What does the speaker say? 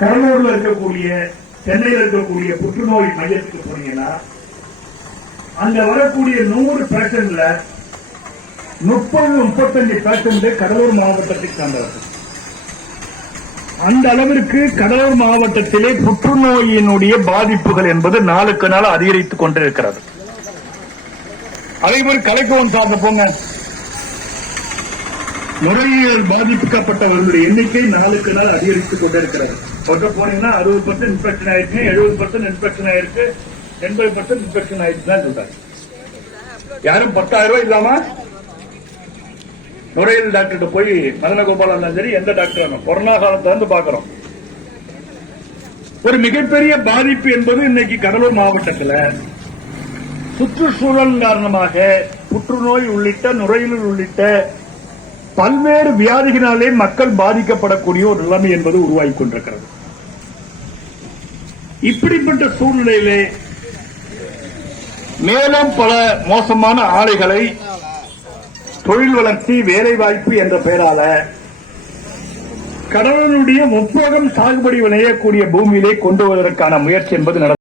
கடலூர்ல இருக்கக்கூடிய சென்னையில் இருக்கக்கூடிய புற்றுநோய் மையத்துக்கு போனீங்கன்னா அங்க வரக்கூடிய 100 பேஷண்ட்ல 30-35 பேஷண்ட் கடலூர் மாவட்டத்தை சார்ந்தவர்கள். அந்த அளவிற்கு கடலூர் மாவட்டத்திலே புற்றுநோயினுடைய பாதிப்புகள் என்பது நாளுக்கு நாள் அதிகரித்துக் கொண்டிருக்கிறது. அதே மாதிரி கலைக்குளம் சார்ந்த போங்க, நுரையீரல் பாதிக்கப்பட்டவர்களுடைய எண்ணிக்கை நாளுக்கு நாள் அதிகரித்துக் கொண்டிருக்கிறது. போனீங்கன்னா 60% இன்ஃபெக்ஷன் ஆயிருக்கு, 70% இன்ஃபெக்ஷன் ஆயிருக்கு, 80% இன்ஃபெக்ஷன் ஆயிருக்கு தான் சொல்றாங்க. யாரும் 10,000 ரூபாய் இல்லாம நுரையீரல் டாக்டர் போய் மதனகோபாலா இருந்தாலும் சரி, எந்த டாக்டர் கொரோனா காலத்துல இருந்து பாக்குறோம். ஒரு மிகப்பெரிய பாதிப்பு என்பது இன்னைக்கு கடலூர் மாவட்டத்தில் சுற்றுச்சூழல் காரணமாக புற்றுநோய் உள்ளிட்ட நுரையீரல் உள்ளிட்ட பல்வேறு வியாதிகளாலே மக்கள் பாதிக்கப்படக்கூடிய ஒரு நிலைமை என்பது உருவாகிக் கொண்டிருக்கிறது. இப்படிப்பட்ட சூழ்நிலையிலே மேலும் பல மோசமான ஆலைகளை தொழில் வளர்ச்சி வேலைவாய்ப்பு என்ற பெயரால கடவுளுடைய முப்போகம் சாகுபடி விளையக்கூடிய பூமியிலே கொண்டு வருவதற்கான முயற்சி என்பது நடக்கும்.